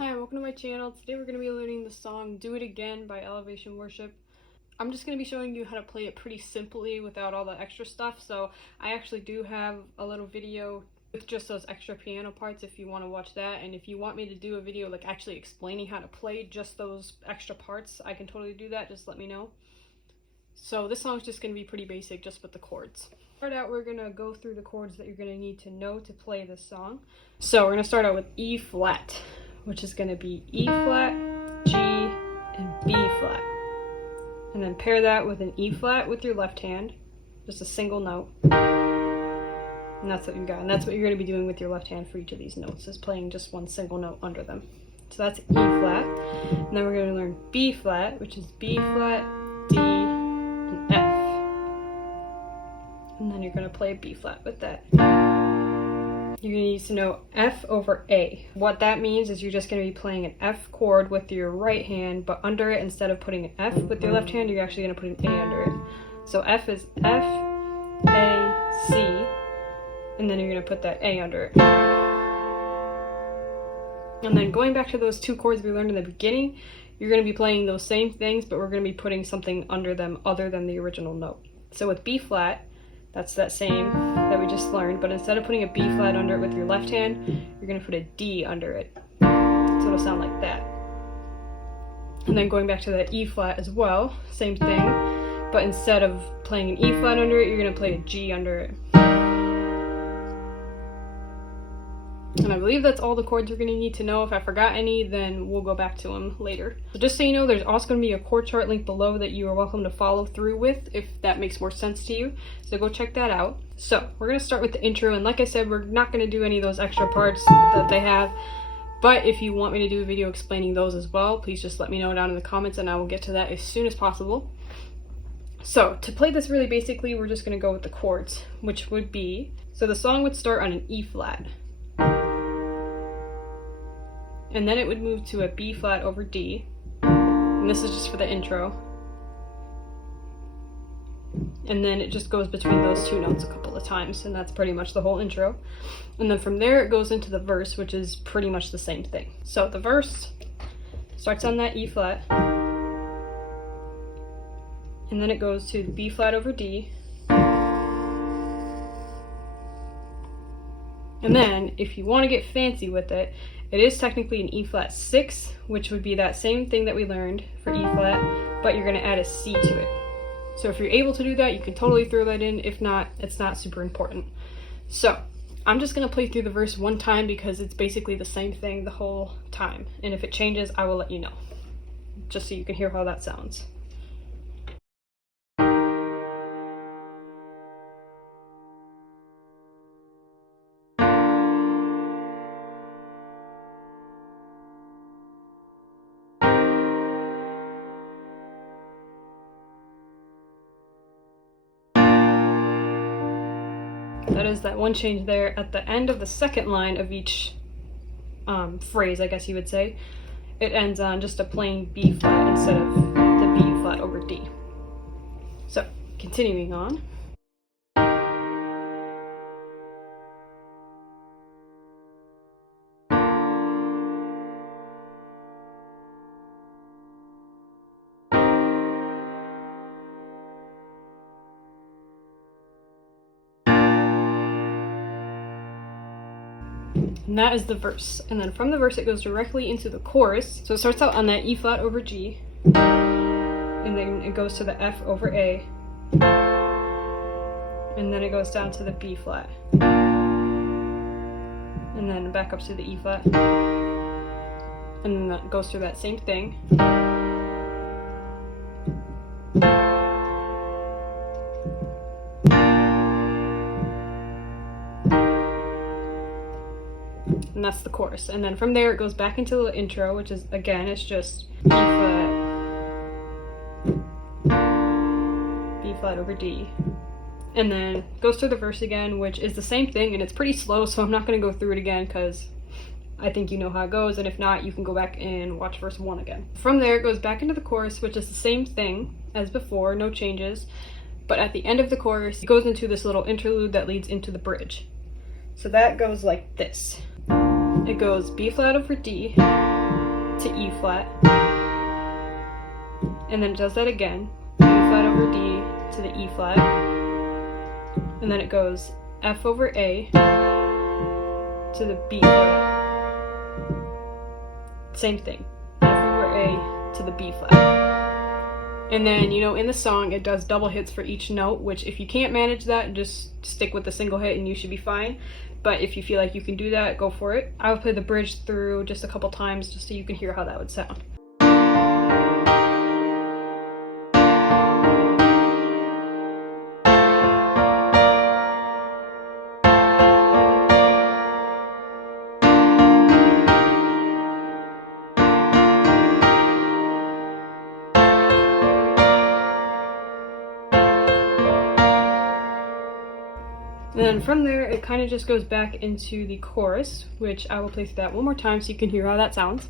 Hi, welcome to my channel. Today we're going to be learning the song Do It Again by Elevation Worship. I'm just going to be showing you how to play it pretty simply without all the extra stuff, so I actually do have a little video with just those extra piano parts if you want to watch that, and if you want me to do a video like actually explaining how to play just those extra parts, I can totally do that, just let me know. So this song's just going to be pretty basic just with the chords. To start out, we're going to go through the chords that you're going to need to know to play this song. So we're going to start out with E flat, which is going to be E flat, G, and B flat. And then pair that with an E flat with your left hand, just a single note. And that's what you got. And that's what you're going to be doing with your left hand for each of these notes, is playing just one single note under them. So that's E flat. And then we're going to learn B flat, which is B flat, D, and F. And then you're going to play a B flat with that. You're going to need to know F over A. What that means is you're just going to be playing an F chord with your right hand, but under it, instead of putting an F with your left hand, you're actually going to put an A under it. So F is F, A, C, and then you're going to put that A under it. And then going back to those two chords we learned in the beginning, you're going to be playing those same things, but we're going to be putting something under them other than the original note. So with B flat, that's that same that we just learned, but instead of putting a B flat under it with your left hand, you're going to put a D under it. So it'll sound like that. And then going back to that E flat as well, same thing, but instead of playing an E flat under it, you're going to play a G under it. And I believe that's all the chords you're going to need to know. If I forgot any, then we'll go back to them later. So just so you know, there's also going to be a chord chart link below that you are welcome to follow through with if that makes more sense to you. So go check that out. So we're going to start with the intro, and like I said, we're not going to do any of those extra parts that they have. But if you want me to do a video explaining those as well, please just let me know down in the comments and I will get to that as soon as possible. So to play this really basically, we're just going to go with the chords, which would be, so the song would start on an E flat. And then it would move to a B flat over D. And this is just for the intro. And then it just goes between those two notes a couple of times, and that's pretty much the whole intro. And then from there it goes into the verse, which is pretty much the same thing. So the verse starts on that E flat, and then it goes to B flat over D. And then, if you want to get fancy with it, it is technically an E flat 6, which would be that same thing that we learned for E flat, but you're going to add a C to it. So if you're able to do that, you can totally throw that in. If not, it's not super important. So I'm just going to play through the verse one time because it's basically the same thing the whole time. And if it changes, I will let you know, just so you can hear how that sounds. That is that one change there at the end of the second line of each phrase, I guess you would say. It ends on just a plain B flat instead of the B flat over D. So, continuing on. And that is the verse. And then from the verse, it goes directly into the chorus. So it starts out on that E flat over G, and then it goes to the F over A, and then it goes down to the B flat, and then back up to the E flat, and then that goes through that same thing. And that's the chorus. And then from there it goes back into the intro, which is, again, it's just B flat over D. And then goes through the verse again, which is the same thing, and it's pretty slow, so I'm not going to go through it again because I think you know how it goes, and if not, you can go back and watch verse 1 again. From there it goes back into the chorus, which is the same thing as before, no changes. But at the end of the chorus, it goes into this little interlude that leads into the bridge. So that goes like this. It goes B flat over D, to E flat, and then it does that again, E flat over D to the E flat, and then it goes F over A to the B flat. Same thing, F over A to the B flat. And then, you know, in the song it does double hits for each note, which if you can't manage that, just stick with the single hit and you should be fine. But if you feel like you can do that, go for it. I would play the bridge through just a couple times just so you can hear how that would sound. And then from there, it kind of just goes back into the chorus, which I will play through that one more time so you can hear how that sounds.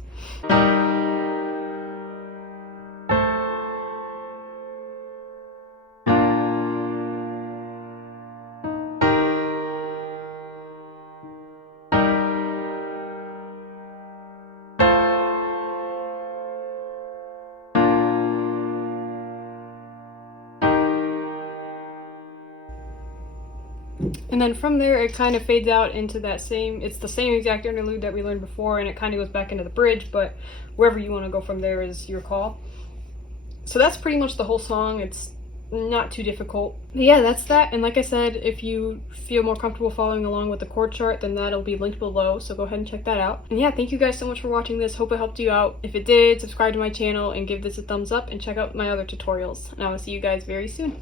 And then from there, it kind of fades out into that same, it's the same exact interlude that we learned before, and it kind of goes back into the bridge, but wherever you want to go from there is your call. So that's pretty much the whole song. It's not too difficult. But yeah, that's that. And like I said, if you feel more comfortable following along with the chord chart, then that'll be linked below, so go ahead and check that out. And yeah, thank you guys so much for watching this. Hope it helped you out. If it did, subscribe to my channel and give this a thumbs up, and check out my other tutorials. And I will see you guys very soon.